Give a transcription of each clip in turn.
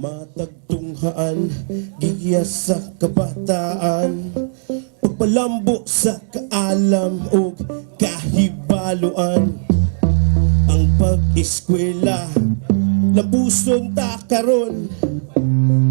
Matagtunghaan, giya sa kabataan, pagpalambo sa kaalam o kahibaluan. Ang pag-eskwela, labuson ta karon,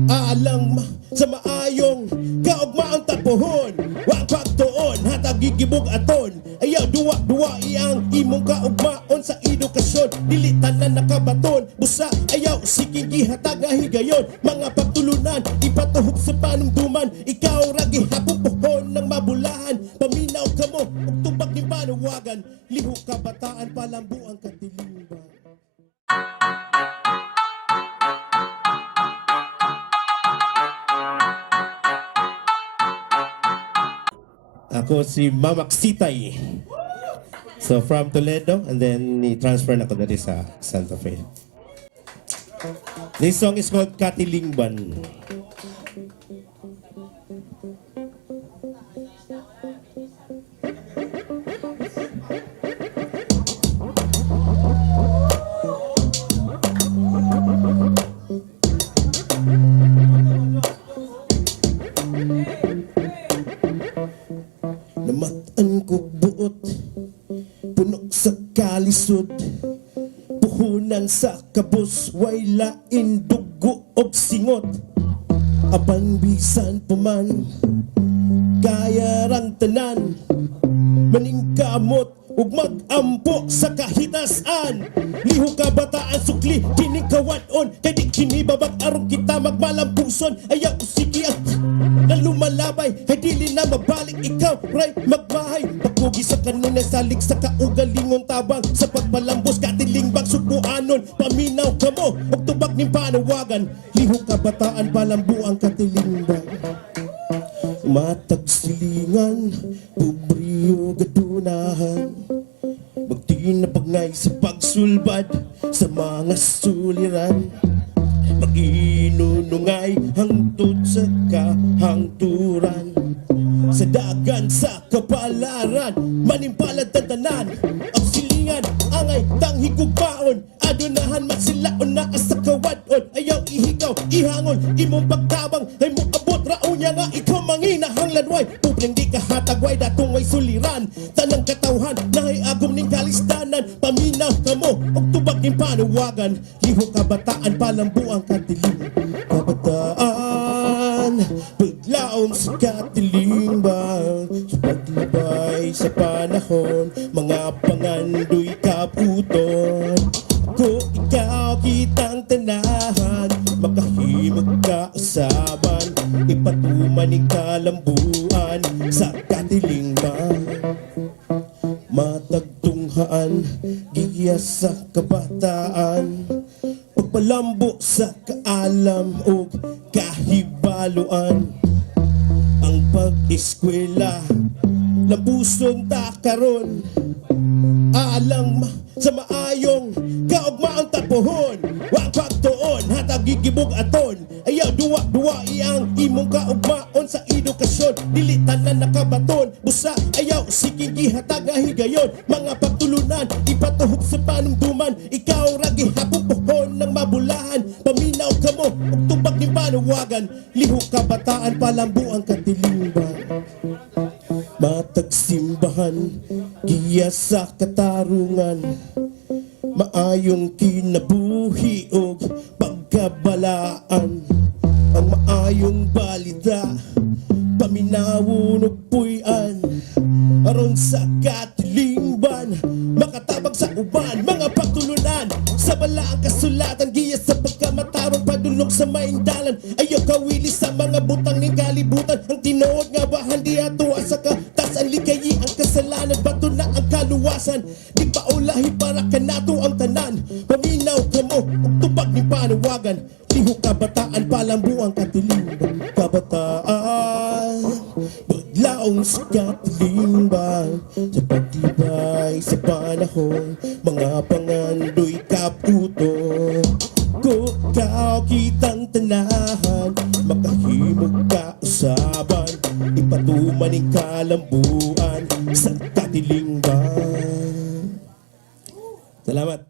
alang sa maayong kaugmaang tapuhon. Wa pagtuon, hatag gigibog aton, ayaw duwa-duwa iyang imong kaugmaon sa edukasyon. Dili tanan nakabaton, busa ayaw siking gihatag nga higayon. Mga pagtulunan, ipatuhog sa panumduman, ikaw ra gihapon pohon ng mabulahan. Paminaw ka mo, ug tubag ni panuwagan, liho kabataan palambu ang katilingban. Ako si Mamak Sitay. So from Toledo, and then i-transfer na ko dali sa Santa Fe. This song is called Katilingban. Namatan ko buot, puno sa kalisod, puhunan sa kabus, way lain dugo og singot. Apan bisan paman, kaya rang tanan, maningkamot ug mag-ampo sa kahitasan. Liho kabataan sukli, kining kawan-on, kay di kini babag arong kita magmalampuson. Ayaw usiki ang na lumalabay, kay dili na mabalik ikaw, right, magbahay. Pagpugi sa kanina, salig sa kaugalingon tabang, sa pagpalambos, katilingbang subuanon. Paminaw ka mo, og tubag ning panawagan, liho kabataan palambu ang katilingban. Matag silingan, pubriyo gadunahan, magdi na pagngay sa pagsulbad sa mga suliran. Mag-inunungay hangtod sa kahangturan, sa dagan sa kapalaran, manimpalad tatanan. Ang silingan, angay, tanghigog baon, adunahan masilaon na sa kawadon. Ayaw ihigaw, ihangon, imong pagtabang, ay mo abot raunya nga ikaw manginahang lanway. Pupling di kahatagway, datong may suliran, tanang katawhan, nahay agom ning kalisdanan. Paminaw ka mo, og tubag ning panuwagan, liho kabataan palambu ang katilingban. Kabataan, paglaom sa katilingban, sa paglibay sa panahon, mga pangandoy kaputon. Kung ikaw kitang tanahan, makahimog ka usaban, ipatuman ning kalambuan sa katilingban. Matagtunghaan, giya sa kabataan, pagpalambo sa kaalam o kahibaluan. Ang pag-eskwela, labuson ta karon, alang sa maayong kaugmaang tapuhon. Wa pagtuon, hatag gigibog aton, ayaw duwa-duwa iyang imong kaugmaon sa edukasyon. Dili tanan nakabaton, busa ayaw siking gihatag nga higayon. Mga pagtulunan, ipatuhog sa panumduman, ikaw ra gihapon pohon ng mabulahan. Paminaw ka mo, ug tubag ning panuwagan, liho kabataan palambu ang katilingban. Matag simbahan, giya sa katarungan, maayong kinabuhi o pagkabalaan. Ang maayong balita, paminawon o puyan, aron sa katilingban, makatabag sa uban. Mga pagtulunan, sa bala ang kasulatan, giya sa pagkamatarong padulong sa maindalan. Ayaw kawili sa mga butang ning kalibutan, ang tinuod nga bahan di ato asa ka tas ang likayi ang kasalanan, bato na ang kaluwasan. Di pa ulahi para kanato ang tanan, paminaw ka mo, ug tubag ni panawagan, liho kabataan palambu ang katilingban. Kabataan, baglaong sa katilingban, sa pagtibay sa panahon, mga pangandoy kaputon. Kung ikaw kitang tanahan, makahimog ka usaban, ipatuman ning kalambuan sa katilingban. Salamat.